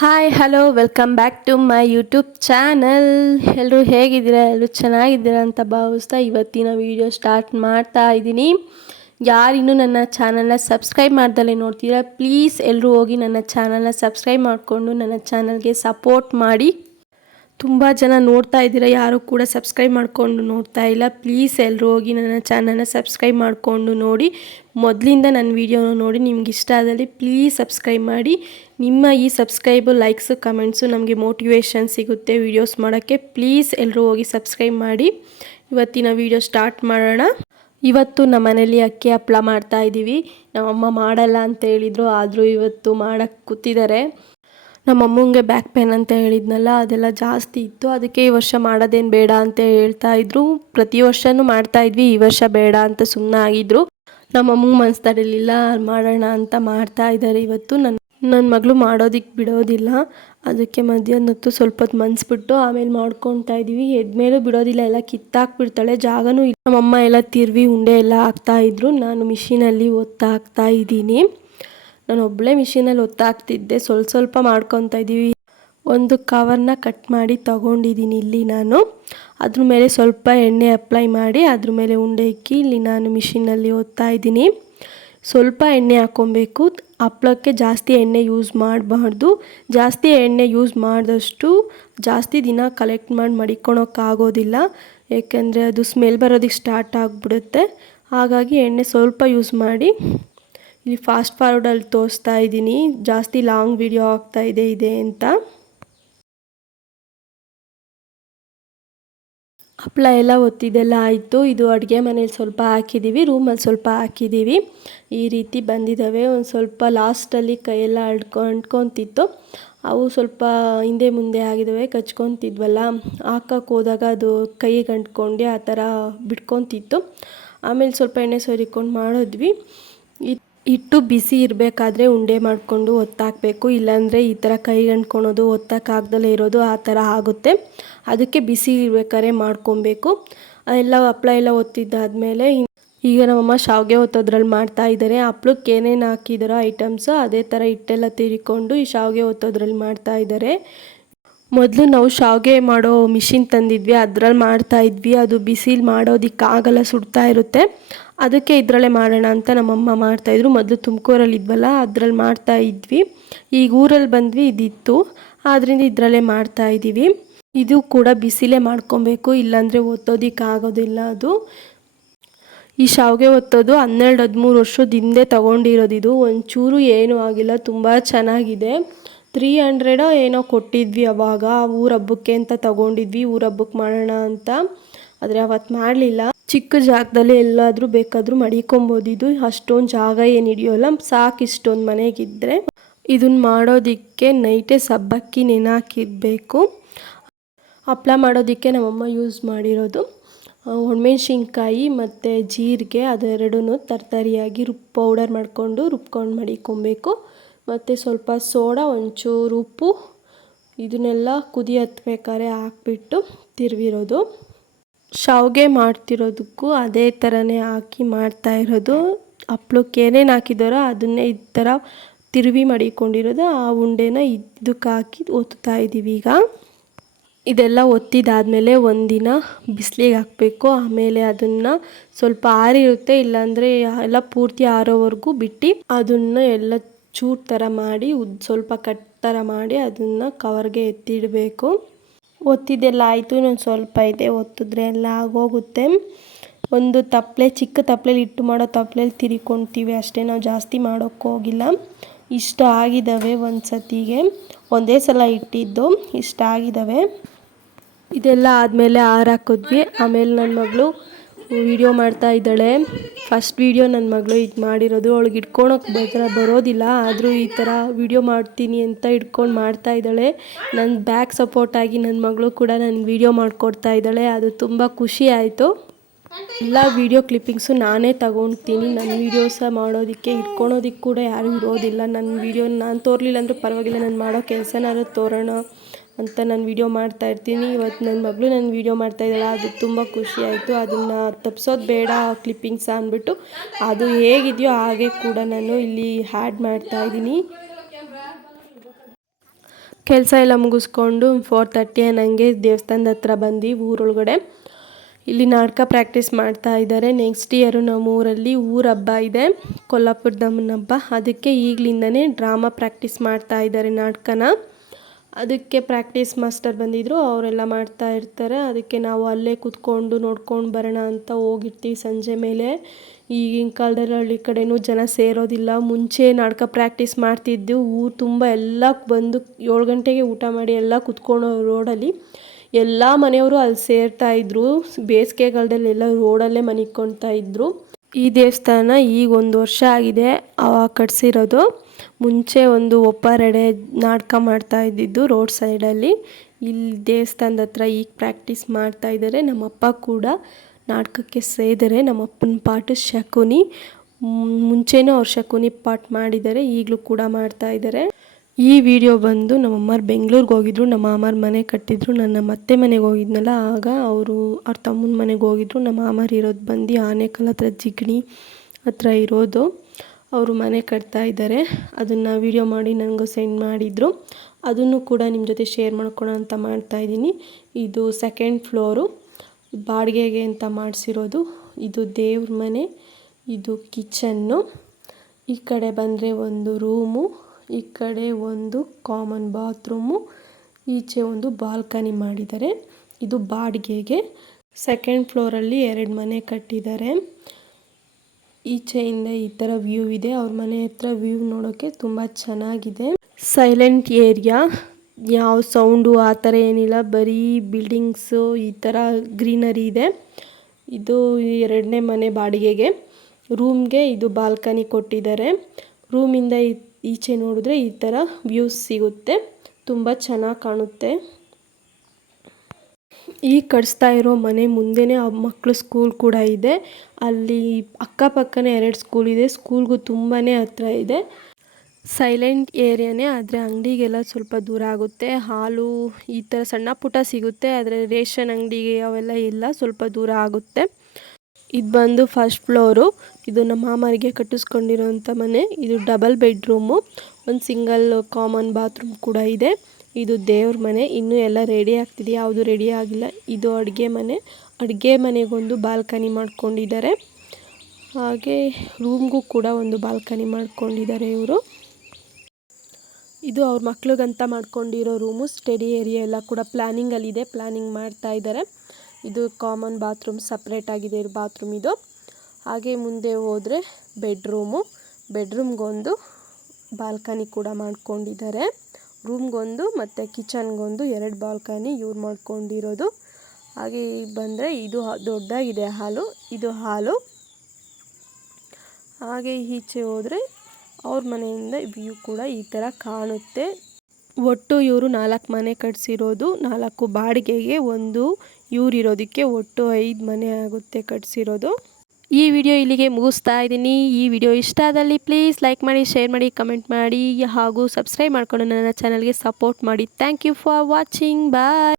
Hi hello welcome back to my YouTube channel ಎಲ್ಲರೂ ಹೇಗಿದ್ದೀರಾ? ಎಲ್ಲರೂ ಚೆನ್ನಾಗಿದ್ದೀರಾ ಅಂತ ಭಾವಿಸ್ತಾ ಇವತ್ತಿನ ವಿಡಿಯೋ ಸ್ಟಾರ್ಟ್ ಮಾಡ್ತಾ ಇದ್ದೀನಿ. ಯಾರಿನ್ನೂ ನನ್ನ ಚಾನಲ್ನ ಸಬ್ಸ್ಕ್ರೈಬ್ ಮಾಡ್ದಲೇ ನೋಡ್ತೀರಾ? ಪ್ಲೀಸ್ ಎಲ್ಲರೂ ಹೋಗಿ ನನ್ನ ಚಾನಲ್ನ ಸಬ್ಸ್ಕ್ರೈಬ್ ಮಾಡಿಕೊಂಡು ನನ್ನ ಚಾನಲ್ಗೆ ಸಪೋರ್ಟ್ ಮಾಡಿ. ತುಂಬ ಜನ ನೋಡ್ತಾ ಇದ್ದೀರಾ, ಯಾರು ಕೂಡ ಸಬ್ಸ್ಕ್ರೈಬ್ ಮಾಡಿಕೊಂಡು ನೋಡ್ತಾ ಇಲ್ಲ. ಪ್ಲೀಸ್ ಎಲ್ಲರೂ ಹೋಗಿ ನನ್ನ ಚಾನಲ್ನ ಸಬ್ಸ್ಕ್ರೈಬ್ ಮಾಡಿಕೊಂಡು ನೋಡಿ. ಮೊದಲಿಂದ ನನ್ನ ವೀಡಿಯೋನ ನೋಡಿ, ನಿಮ್ಗೆ ಇಷ್ಟ ಆದಲ್ಲಿ ಪ್ಲೀಸ್ ಸಬ್ಸ್ಕ್ರೈಬ್ ಮಾಡಿ. ನಿಮ್ಮ ಈ ಸಬ್ಸ್ಕ್ರೈಬು ಲೈಕ್ಸು ಕಮೆಂಟ್ಸು ನಮಗೆ ಮೋಟಿವೇಶನ್ ಸಿಗುತ್ತೆ ವೀಡಿಯೋಸ್ ಮಾಡೋಕ್ಕೆ. ಪ್ಲೀಸ್ ಎಲ್ಲರೂ ಹೋಗಿ ಸಬ್ಸ್ಕ್ರೈಬ್ ಮಾಡಿ. ಇವತ್ತಿನ ವೀಡಿಯೋ ಸ್ಟಾರ್ಟ್ ಮಾಡೋಣ. ಇವತ್ತು ನಮ್ಮ ಮನೇಲಿ ಅಕ್ಕಿ ಹಪ್ಪಳ ಮಾಡ್ತಾ ಇದ್ದೀವಿ ನಮ್ಮಮ್ಮ ಮಾಡಲ್ಲ ಅಂತ ಹೇಳಿದರು, ಆದರೂ ಇವತ್ತು ಮಾಡಕ್ಕೆ ಕೂತಿದ್ದಾರೆ. ನಮ್ಮ ಅಮ್ಮಂಗೆ ಬ್ಯಾಕ್ ಪೇನ್ ಅಂತ ಹೇಳಿದ್ನಲ್ಲ, ಅದೆಲ್ಲ ಜಾಸ್ತಿ ಇತ್ತು. ಅದಕ್ಕೆ ಈ ವರ್ಷ ಮಾಡೋದೇನು ಬೇಡ ಅಂತ ಹೇಳ್ತಾ ಇದ್ರು. ಪ್ರತಿ ವರ್ಷನೂ ಮಾಡ್ತಾ ಇದ್ವಿ, ಈ ವರ್ಷ ಬೇಡ ಅಂತ ಸುಮ್ಮನೆ ಆಗಿದ್ರು. ನಮ್ಮ ಅಮ್ಮಂಗೆ ಮನ್ಸು ತಡಿಲಿಲ್ಲ ಮಾಡೋಣ ಅಂತ ಮಾಡ್ತಾ ಇದ್ದಾರೆ ಇವತ್ತು. ನನ್ನ ನನ್ನ ಮಗಳು ಮಾಡೋದಿಕ್ಕೆ ಬಿಡೋದಿಲ್ಲ. ಅದಕ್ಕೆ ಮಧ್ಯಾಹ್ನ ಹೊತ್ತು ಸ್ವಲ್ಪ ಹೊತ್ತು ಮನ್ಸ್ಬಿಟ್ಟು ಆಮೇಲೆ ಮಾಡ್ಕೊತಾ ಇದ್ದೀವಿ ಎದ್ಮೇಲೂ ಬಿಡೋದಿಲ್ಲ, ಎಲ್ಲ ಕಿತ್ತಾಕ್ಬಿಡ್ತಾಳೆ, ಜಾಗನೂ ಇಲ್ಲ. ನಮ್ಮಮ್ಮ ಎಲ್ಲ ತಿರ್ವಿ, ಉಂಡೆ ಎಲ್ಲ ಹಾಕ್ತಾ ಇದ್ರು. ನಾನು ಮಿಷಿನಲ್ಲಿ ಒತ್ತಾ ಹಾಕ್ತಾ ಇದ್ದೀನಿ. ನಾನು ಒಬ್ಬಳೇ ಮಿಷಿನಲ್ಲಿ ಒತ್ತಾಗ್ತಿದ್ದೆ, ಸ್ವಲ್ಪ ಸ್ವಲ್ಪ ಮಾಡ್ಕೊತಾ ಇದ್ದೀವಿ. ಒಂದು ಕವರ್ನ ಕಟ್ ಮಾಡಿ ತಗೊಂಡಿದ್ದೀನಿ ಇಲ್ಲಿ ನಾನು. ಅದ್ರ ಮೇಲೆ ಸ್ವಲ್ಪ ಎಣ್ಣೆ ಅಪ್ಲೈ ಮಾಡಿ ಅದ್ರ ಮೇಲೆ ಉಂಡೆ ಇಕ್ಕಿ ಇಲ್ಲಿ ನಾನು ಮಿಷಿನಲ್ಲಿ ಒತ್ತಾ ಇದ್ದೀನಿ. ಸ್ವಲ್ಪ ಎಣ್ಣೆ ಹಾಕ್ಕೊಬೇಕು. ಹಪ್ಳಕ್ಕೆ ಜಾಸ್ತಿ ಎಣ್ಣೆ ಯೂಸ್ ಮಾಡಬಾರ್ದು. ಜಾಸ್ತಿ ಎಣ್ಣೆ ಯೂಸ್ ಮಾಡಿದಷ್ಟು ಜಾಸ್ತಿ ದಿನ ಕಲೆಕ್ಟ್ ಮಾಡಿ ಮಡಿಕೊಳೋಕ್ಕಾಗೋದಿಲ್ಲ ಏಕೆಂದರೆ ಅದು ಸ್ಮೆಲ್ ಬರೋದಕ್ಕೆ ಸ್ಟಾರ್ಟ್ ಆಗಿಬಿಡುತ್ತೆ. ಹಾಗಾಗಿ ಎಣ್ಣೆ ಸ್ವಲ್ಪ ಯೂಸ್ ಮಾಡಿ ಇಲ್ಲಿ ಫಾಸ್ಟ್ ಫಾರ್ವರ್ಡಲ್ಲಿ ತೋರಿಸ್ತಾ ಇದ್ದೀನಿ. ಜಾಸ್ತಿ ಲಾಂಗ್ ವಿಡಿಯೋ ಆಗ್ತಾ ಇದೆ ಇದೆ ಅಂತ. ಹಪ್ಪಳ ಎಲ್ಲ ಒತ್ತಿದೆಲ್ಲ ಆಯಿತು. ಇದು ಅಡುಗೆ ಮನೇಲಿ ಸ್ವಲ್ಪ ಹಾಕಿದ್ದೀವಿ ರೂಮಲ್ಲಿ ಸ್ವಲ್ಪ ಹಾಕಿದ್ದೀವಿ ಈ ರೀತಿ ಬಂದಿದ್ದಾವೆ. ಒಂದು ಸ್ವಲ್ಪ ಲಾಸ್ಟಲ್ಲಿ ಕೈಯೆಲ್ಲ ಅಡ್ಕೊ ಅಂಟ್ಕೊತಿತ್ತು ಅವು ಸ್ವಲ್ಪ ಹಿಂದೆ ಮುಂದೆ ಆಗಿದ್ದಾವೆ, ಕಚ್ಕೊತಿದ್ವಲ್ಲ. ಹಾಕಕ್ಕೆ ಹೋದಾಗ ಅದು ಕೈಗೆ ಅಂಟ್ಕೊಂಡು ಆ ಥರ ಬಿಟ್ಕೊತಿತ್ತು. ಆಮೇಲೆ ಸ್ವಲ್ಪ ಎಣ್ಣೆ ಸೋರಿಕೊಂಡು ಮಾಡಿದ್ವಿ. ಹಿಟ್ಟು ಬಿಸಿ ಇರಬೇಕಾದ್ರೆ ಉಂಡೆ ಮಾಡಿಕೊಂಡು ಒತ್ತಾಕಬೇಕು, ಇಲ್ಲಾಂದರೆ ಈ ಥರ ಕೈ ಅಂಟ್ಕೊಳೋದು ಒತ್ತಕ್ಕಾಗ್ದಲೇ ಇರೋದು ಆ ಥರ ಆಗುತ್ತೆ. ಅದಕ್ಕೆ ಬಿಸಿ ಇರ್ಬೇಕಾದ್ರೆ ಮಾಡ್ಕೊಬೇಕು. ಎಲ್ಲ ಹಪ್ಳ ಎಲ್ಲ ಒತ್ತಿದ್ದಾದಮೇಲೆ ಈಗ ನಮ್ಮಮ್ಮ ಶಾವಿಗೆ ಒತ್ತೋದ್ರಲ್ಲಿ ಮಾಡ್ತಾ ಇದ್ದಾರೆ. ಹಪ್ಳಕ್ಕೆ ಏನೇನು ಹಾಕಿದಾರೋ ಐಟಮ್ಸು ಅದೇ ಥರ ಹಿಟ್ಟೆಲ್ಲ ತಿರಿಕೊಂಡು ಈ ಶಾವಿಗೆ ಒತ್ತೋದ್ರಲ್ಲಿ ಮಾಡ್ತಾ ಇದ್ದಾರೆ. ಮೊದಲು ನಾವು ಶಾವಿಗೆ ಮಾಡೋ ಮಿಷಿನ್ ತಂದಿದ್ವಿ ಅದರಲ್ಲಿ ಮಾಡ್ತಾ ಇದ್ವಿ. ಅದು ಬಿಸಿಲು ಮಾಡೋದಕ್ಕಾಗಲ್ಲ, ಸುಡ್ತಾ ಇರುತ್ತೆ. ಅದಕ್ಕೆ ಇದರಲ್ಲೇ ಮಾಡೋಣ ಅಂತ ನಮ್ಮಮ್ಮ ಮಾಡ್ತಾಯಿದ್ರು ಮೊದಲು ತುಮಕೂರಲ್ಲಿ ಇದ್ವಲ್ಲ ಅದ್ರಲ್ಲಿ ಮಾಡ್ತಾ ಇದ್ವಿ. ಈಗ ಊರಲ್ಲಿ ಬಂದ್ವಿ, ಇದಿತ್ತು. ಆದ್ದರಿಂದ ಇದರಲ್ಲೇ ಮಾಡ್ತಾ ಇದ್ದೀವಿ ಇದು ಕೂಡ ಬಿಸಿಲೇ ಮಾಡ್ಕೊಬೇಕು, ಇಲ್ಲಾಂದರೆ ಒತ್ತೋದಕ್ಕಾಗೋದಿಲ್ಲ ಅದು. ಈ ಶಾವಿಗೆ ಒತ್ತೋದು ಹನ್ನೆರಡು ಹದಿಮೂರು ವರ್ಷದ ಹಿಂದೆ ತೊಗೊಂಡಿರೋದಿದು ಒಂಚೂರು ಏನೂ ಆಗಿಲ್ಲ, ತುಂಬ ಚೆನ್ನಾಗಿದೆ. ತ್ರೀ ಹಂಡ್ರೆಡೋ ಏನೋ ಕೊಟ್ಟಿದ್ವಿ ಅವಾಗ ಊರ ಹಬ್ಬಕ್ಕೆ ಅಂತ ತಗೊಂಡಿದ್ವಿ, ಊರ ಹಬ್ಬಕ್ಕೆ ಮಾಡೋಣ ಅಂತ. ಆದರೆ ಅವತ್ತು ಮಾಡಲಿಲ್ಲ. ಚಿಕ್ಕ ಜಾಗದಲ್ಲಿ ಎಲ್ಲಾದರೂ ಬೇಕಾದರೂ ಮಡಿಕೊಂಬೋದಿದ್ದು ಅಷ್ಟೊಂದು ಜಾಗ ಏನು ಹಿಡಿಯೋಲ್ಲ, ಸಾಕು ಇಷ್ಟೊಂದು ಮನೆಗಿದ್ದರೆ ಇದನ್ನ ಮಾಡೋದಕ್ಕೆ ನೈಟೇ ಸಬ್ಬಕ್ಕಿ ನೆನಾಕಿಡಬೇಕು ಹಪ್ಳ ಮಾಡೋದಕ್ಕೆ ನಮ್ಮಮ್ಮ ಯೂಸ್ ಮಾಡಿರೋದು. ಒಣಮೆಣ್ಸಿನ್ಕಾಯಿ ಮತ್ತು ಜೀರಿಗೆ ಅದೆರಡೂ ತರ್ತರಿಯಾಗಿ ರುಬ್ ಪೌಡರ್ ಮಾಡಿಕೊಂಡು ರುಬ್ಕೊಂಡು ಮಡಿಕೊಬೇಕು. ಮತ್ತು ಸ್ವಲ್ಪ ಸೋಡಾ, ಒಂಚೂರು ಉಪ್ಪು, ಇದನ್ನೆಲ್ಲ ಕುದಿ ಹತ್ಬೇಕಾದ್ರೆ ಹಾಕ್ಬಿಟ್ಟು ತಿರುವಿರೋದು. ಶಾವಿಗೆ ಮಾಡ್ತಿರೋದಕ್ಕೂ ಅದೇ ಥರನೇ ಹಾಕಿ ಮಾಡ್ತಾ ಇರೋದು. ಹಪ್ಳಕ್ಕೆ ಏನೇನು ಹಾಕಿದಾರೋ ಅದನ್ನೇ ಈ ಥರ ತಿರುವಿ ಮಡಿಕೊಂಡಿರೋದು. ಆ ಉಂಡೆನ ಇದಕ್ಕೆ ಹಾಕಿ ಒತ್ತಾ ಇದ್ದೀವಿ ಈಗ. ಇದೆಲ್ಲ ಒತ್ತಿದಾದಮೇಲೆ ಒಂದಿನ ಬಿಸಿಲಿಗೆ ಹಾಕಬೇಕು. ಆಮೇಲೆ ಅದನ್ನು ಸ್ವಲ್ಪ ಆರಿರುತ್ತೆ, ಇಲ್ಲಾಂದರೆ ಎಲ್ಲ ಪೂರ್ತಿ ಆರೋವರೆಗೂ ಬಿಟ್ಟು ಅದನ್ನು ಎಲ್ಲ ಚೂರು ಥರ ಮಾಡಿ, ಉದ್ ಸ್ವಲ್ಪ ಕಟ್ ಥರ ಮಾಡಿ ಅದನ್ನು ಕವರ್ಗೆ ಎತ್ತಿಡಬೇಕು. ಒತ್ತಿದ್ದೆಲ್ಲ ಆಯಿತು, ಇನ್ನೊಂದು ಸ್ವಲ್ಪ ಇದೆ, ಒತ್ತಿದ್ರೆ ಎಲ್ಲ ಆಗೋಗುತ್ತೆ. ಒಂದು ತಪ್ಪಲೆ ಚಿಕ್ಕ ತಪ್ಪಲೆಲಿ ಇಟ್ಟು ಮಾಡೋ ತಪ್ಪಲೆಲಿ ತಿರಿಕೊಳ್ತೀವಿ ಅಷ್ಟೇ, ನಾವು ಜಾಸ್ತಿ ಮಾಡೋಕ್ಕೋಗಿಲ್ಲ ಇಷ್ಟ ಆಗಿದ್ದಾವೆ ಒಂದು ಸತಿಗೆ ಒಂದೇ ಸಲ ಇಟ್ಟಿದ್ದು ಇಷ್ಟ ಆಗಿದ್ದಾವೆ ಇದೆಲ್ಲ ಆದಮೇಲೆ ಹಾರಾಕಿದ್ವಿ ಆಮೇಲೆ ನನ್ನ ಮಗಳು ವಿಡಿಯೋ ಮಾಡ್ತಾ ಇದ್ದಾಳೆ. ಫಸ್ಟ್ ವಿಡಿಯೋ ನನ್ನ ಮಗಳು ಇದು ಮಾಡಿರೋದು. ಅವಳಿಗೆ ಇಟ್ಕೊಳಕ್ಕೆ ಬರ ಬರೋದಿಲ್ಲ. ಆದರೂ ಈ ಥರ ವಿಡಿಯೋ ಮಾಡ್ತೀನಿ ಅಂತ ಇಟ್ಕೊಂಡು ಮಾಡ್ತಾ ಇದ್ದಾಳೆ. ನನ್ನ ಬ್ಯಾಕ್ ಸಪೋರ್ಟ್ ಆಗಿ ನನ್ನ ಮಗಳು ಕೂಡ ನನಗೆ ವಿಡಿಯೋ ಮಾಡಿಕೊಡ್ತಾ ಇದ್ದಾಳೆ. ಅದು ತುಂಬ ಖುಷಿ ಆಯಿತು. ಎಲ್ಲ ವೀಡಿಯೋ ಕ್ಲಿಪ್ಪಿಂಗ್ಸು ನಾನೇ ತಗೊಳ್ತೀನಿ ನನ್ನ ವೀಡಿಯೋಸ ಮಾಡೋದಕ್ಕೆ ಇಟ್ಕೊಳೋದಕ್ಕೆ ಕೂಡ ಯಾರೂ ಇರೋದಿಲ್ಲ. ನನ್ನ ವೀಡಿಯೋ ನಾನು ತೋರಲಿಲ್ಲ ಅಂದರೂ ಪರವಾಗಿಲ್ಲ. ನಾನು ಮಾಡೋ ಕೆಲಸನಾದ್ರೂ ತೋರೋಣ. ಅಂತ ನಾನು ವೀಡಿಯೋ ಮಾಡ್ತಾ ಇರ್ತೀನಿ. ಇವತ್ತು ನನ್ನ ಮಗಳು ನನ್ನ ವೀಡಿಯೋ ಮಾಡ್ತಾ ಇದ್ದಾಳೆ. ಅದು ತುಂಬ ಖುಷಿ ಆಯಿತು. ಅದನ್ನು ತಪ್ಸೋದು ಬೇಡ ಕ್ಲಿಪ್ಪಿಂಗ್ಸ್ ಅಂದ್ಬಿಟ್ಟು. ಅದು ಹೇಗಿದೆಯೋ ಹಾಗೆ ಕೂಡ ನಾನು ಇಲ್ಲಿ ಹ್ಯಾಡ್ ಮಾಡ್ತಾ ಇದ್ದೀನಿ. ಕೆಲಸ ಎಲ್ಲ ಮುಗಿಸ್ಕೊಂಡು ಫೋರ್ ತರ್ಟಿ ನನಗೆ ದೇವಸ್ಥಾನದ ಹತ್ರ ಬಂದು ಊರೊಳಗಡೆ. ಇಲ್ಲಿ ನಾಟಕ ಪ್ರಾಕ್ಟೀಸ್ ಮಾಡ್ತಾ ಇದ್ದಾರೆ. ನೆಕ್ಸ್ಟ್ ಇಯರು ನಮ್ಮ ಊರಲ್ಲಿ ಊರ ಹಬ್ಬ ಇದೆ. ಕೊಲ್ಲಾಪುರದಮ್ಮನ ಹಬ್ಬ ಅದಕ್ಕೆ ಈಗಲಿಂದನೇ ಡ್ರಾಮಾ ಪ್ರಾಕ್ಟೀಸ್ ಮಾಡ್ತಾ ಇದ್ದಾರೆ ನಾಟಕನ. ಅದಕ್ಕೆ ಪ್ರಾಕ್ಟೀಸ್ ಮಾಸ್ಟರ್ ಬಂದಿದ್ದರು ಅವರೆಲ್ಲ ಮಾಡ್ತಾ ಇರ್ತಾರೆ. ಅದಕ್ಕೆ ನಾವು ಅಲ್ಲೇ ಕೂತ್ಕೊಂಡು ನೋಡ್ಕೊಂಡು ಬರೋಣ ಅಂತ ಹೋಗಿರ್ತೀವಿ ಸಂಜೆ ಮೇಲೆ. ಈಗಿನ ಕಾಲದಲ್ಲಿ ಹಳ್ಳಿ ಕಡೆಯೂ ಜನ ಸೇರೋದಿಲ್ಲ. ಮುಂಚೆ ನಾಟಕ ಪ್ರಾಕ್ಟೀಸ್ ಮಾಡ್ತಿದ್ದು ಊರು ತುಂಬ ಎಲ್ಲ ಬಂದು ಏಳು ಗಂಟೆಗೆ ಊಟ ಮಾಡಿ ಎಲ್ಲ ಕೂತ್ಕೊಂಡು ರೋಡಲ್ಲಿ. ಎಲ್ಲ ಮನೆಯವರು ಅಲ್ಲಿ ಸೇರ್ತಾ ಇದ್ದರು ಬೇಸಿಗೆಗಾಲದಲ್ಲಿ ಎಲ್ಲ ರೋಡಲ್ಲೇ ಮನಿಕೊಳ್ತಾ ಇದ್ರು. ಈ ದೇವಸ್ಥಾನ ಈಗ ಒಂದು ವರ್ಷ ಆಗಿದೆ. ಅವಾಗ ಕಟ್ಸಿರೋದು. ಮುಂಚೆ ಒಂದು ಒಪ್ಪರಡೆ ನಾಟಕ ಮಾಡ್ತಾ ಇದ್ದಿದ್ದು ರೋಡ್ ಸೈಡಲ್ಲಿ ಇಲ್ಲಿ ದೇವಸ್ಥಾನದ ಹತ್ರ ಈಗ ಪ್ರಾಕ್ಟೀಸ್ ಮಾಡ್ತಾ ಇದ್ದಾರೆ ನಮ್ಮಪ್ಪ ಕೂಡ ನಾಟಕಕ್ಕೆ ಸೇರಿದರೆ ನಮ್ಮಪ್ಪನ ಪಾಠ ಶಕುನಿ. ಮುಂಚೆನೂ ಅವ್ರು ಶಕುನಿ ಪಾಠ ಮಾಡಿದ್ದಾರೆ. ಈಗಲೂ ಕೂಡ ಮಾಡ್ತಾ ಇದ್ದಾರೆ ಈ ವಿಡಿಯೋ ಬಂದು ನಮ್ಮಮ್ಮರು ಬೆಂಗಳೂರಿಗೆ ಹೋಗಿದ್ರು, ನಮ್ಮ ಮಾಮರ ಮನೆ ಕಟ್ಟಿದ್ರು, ನನ್ನ ಮತ್ತೆ ಮನೆಗೆ ಹೋಗಿದ್ನಲ್ಲ, ಆಗ ಅವರು ಅವ್ರ ತಮ್ಮನ ಮನೆಗೆ ಹೋಗಿದ್ರು, ನಮ್ಮ ಮಾಮರು ಇರೋದು ಬಂದು ಆನೆಕಲ್ ಹತ್ರ, ಜಿಗಣಿ ಹತ್ರ ಇರೋದು. ಅವರು ಮನೆ ಕಟ್ತಾ ಇದ್ದಾರೆ ಅದನ್ನು ವಿಡಿಯೋ ಮಾಡಿ ನನಗೂ ಸೆಂಡ್ ಮಾಡಿದರು. ಅದನ್ನು ಕೂಡ ನಿಮ್ಮ ಜೊತೆ ಶೇರ್ ಮಾಡ್ಕೊಳೋ ಅಂತ ಮಾಡ್ತಾಯಿದ್ದೀನಿ ಇದು ಸೆಕೆಂಡ್ ಫ್ಲೋರು. ಬಾಡಿಗೆಗೆ ಅಂತ ಮಾಡಿಸಿರೋದು. ಇದು ದೇವ್ರ ಮನೆ. ಇದು ಕಿಚನ್ನು. ಈ ಕಡೆ ಬಂದರೆ ಒಂದು ರೂಮು. ಈ ಕಡೆ ಒಂದು ಕಾಮನ್ ಬಾತ್ರೂಮು ಈಚೆ ಒಂದು ಬಾಲ್ಕನಿ ಮಾಡಿದ್ದಾರೆ. ಇದು ಬಾಡಿಗೆಗೆ. ಸೆಕೆಂಡ್ ಫ್ಲೋರಲ್ಲಿ ಎರಡು ಮನೆ ಕಟ್ಟಿದ್ದಾರೆ. ಈಚೆಯಿಂದ ಈ ಥರ ವ್ಯೂ ಇದೆ. ಅವ್ರ ಮನೆ ಹತ್ರ ವ್ಯೂ ನೋಡೋಕ್ಕೆ ತುಂಬ ಚೆನ್ನಾಗಿದೆ. ಸೈಲೆಂಟ್ ಏರಿಯಾ ಯಾವ ಸೌಂಡು ಆ ಥರ ಏನಿಲ್ಲ. ಬರೀ ಬಿಲ್ಡಿಂಗ್ಸು ಈ ಥರ ಗ್ರೀನರಿ ಇದೆ. ಇದು ಎರಡನೇ ಮನೆ ಬಾಡಿಗೆಗೆ. ರೂಮ್ಗೆ ಇದು ಬಾಲ್ಕನಿ ಕೊಟ್ಟಿದ್ದಾರೆ. ರೂಮಿಂದ ಈಚೆ ನೋಡಿದ್ರೆ ಈ ಥರ ವ್ಯೂಸ್ ಸಿಗುತ್ತೆ. ತುಂಬ ಚೆನ್ನಾಗಿ ಕಾಣುತ್ತೆ. ಈ ಕಟ್ಸ್ತಾ ಇರೋ ಮನೆ ಮುಂದೆನೇ ಮಕ್ಕಳು ಸ್ಕೂಲ್ ಕೂಡ ಇದೆ. ಅಲ್ಲಿ ಅಕ್ಕಪಕ್ಕನೇ ಎರಡು ಸ್ಕೂಲ್ ಇದೆ. ಸ್ಕೂಲ್ಗೂ ತುಂಬಾ ಹತ್ರ ಇದೆ. ಸೈಲೆಂಟ್ ಏರಿಯಾನೇ ಆದರೆ ಅಂಗಡಿಗೆಲ್ಲ ಸ್ವಲ್ಪ ದೂರ ಆಗುತ್ತೆ. ಹಾಲು ಈ ಥರ ಸಣ್ಣ ಪುಟ್ಟ ಸಿಗುತ್ತೆ. ಆದರೆ ರೇಷನ್ ಅಂಗಡಿಗೆ ಅವೆಲ್ಲ ಇಲ್ಲ. ಸ್ವಲ್ಪ ದೂರ ಆಗುತ್ತೆ. ಇದು ಬಂದು ಫಸ್ಟ್ ಫ್ಲೋರು ಇದು ನಮ್ಮ ಮಾಮರಿಗೆ ಕಟ್ಟಿಸ್ಕೊಂಡಿರೋಂಥ ಮನೆ. ಇದು ಡಬಲ್ ಬೆಡ್ರೂಮು ಒಂದು ಸಿಂಗಲ್ ಕಾಮನ್ ಬಾತ್ರೂಮ್ ಕೂಡ ಇದೆ. ಇದು ದೇವ್ರ ಮನೆ. ಇನ್ನೂ ಎಲ್ಲ ರೆಡಿ ಆಗ್ತಿದೆ. ಯಾವುದು ರೆಡಿ ಆಗಿಲ್ಲ. ಇದು ಅಡುಗೆ ಮನೆ. ಅಡುಗೆ ಮನೆಗೊಂದು ಬಾಲ್ಕನಿ ಮಾಡ್ಕೊಂಡಿದ್ದಾರೆ. ಹಾಗೆ ರೂಮ್ಗೂ ಕೂಡ ಒಂದು ಬಾಲ್ಕನಿ ಮಾಡ್ಕೊಂಡಿದ್ದಾರೆ ಇವರು. ಇದು ಅವ್ರ ಮಕ್ಳಿಗಂತ ಮಾಡ್ಕೊಂಡಿರೋ ರೂಮು ಸ್ಟಡಿ ಏರಿಯಾ ಎಲ್ಲ ಕೂಡ ಪ್ಲ್ಯಾನಿಂಗಲ್ಲಿದೆ ಪ್ಲ್ಯಾನಿಂಗ್ ಮಾಡ್ತಾ ಇದ್ದಾರೆ. ಇದು ಕಾಮನ್ ಬಾತ್ರೂಮ್ ಸಪ್ರೇಟಾಗಿದೆ ಬಾತ್ರೂಮ್ ಇದು ಹಾಗೆ ಮುಂದೆ ಹೋದರೆ ಬೆಡ್ರೂಮು ಬೆಡ್ರೂಮ್ಗೊಂದು ಬಾಲ್ಕನಿ ಕೂಡ ಮಾಡ್ಕೊಂಡಿದ್ದಾರೆ. ರೂಮ್ಗೊಂದು ಮತ್ತು ಕಿಚನ್ಗೊಂದು ಎರಡು ಬಾಲ್ಕನಿ ಇವ್ರು ಮಾಡ್ಕೊಂಡಿರೋದು. ಹಾಗೆ ಬಂದರೆ ಇದು ದೊಡ್ಡದಾಗಿದೆ ಹಾಲು, ಇದು ಹಾಲು. ಹಾಗೆ ಈಚೆ ಹೋದರೆ ಅವ್ರ ಮನೆಯಿಂದ ವ್ಯೂ ಕೂಡ ಈ ಥರ ಕಾಣುತ್ತೆ. ಒಟ್ಟು ಇವರು ನಾಲ್ಕು ಮನೆ ಕಟ್ಸಿರೋದು, ನಾಲ್ಕು ಬಾಡಿಗೆಗೆ ಒಂದು ಇರೋದಕ್ಕೆ ಒಟ್ಟು ಐದು ಮನೆ ಆಗುತ್ತೆ ಕಟ್ಸಿರೋದು. ಈ ವಿಡಿಯೋ ಇಲ್ಲಿಗೆ ಮುಗಿಸ್ತಾ ಇದ್ದೀನಿ. ಈ ವಿಡಿಯೋ ಇಷ್ಟ ಆದಲ್ಲಿ ಪ್ಲೀಸ್ ಲೈಕ್ ಮಾಡಿ, ಶೇರ್ ಮಾಡಿ, ಕಮೆಂಟ್ ಮಾಡಿ, ಹಾಗೂ ಸಬ್ಸ್ಕ್ರೈಬ್ ಮಾಡಿಕೊಂಡು ನನ್ನ ಚಾನಲ್ಗೆ ಸಪೋರ್ಟ್ ಮಾಡಿ. Thank you for watching. Bye.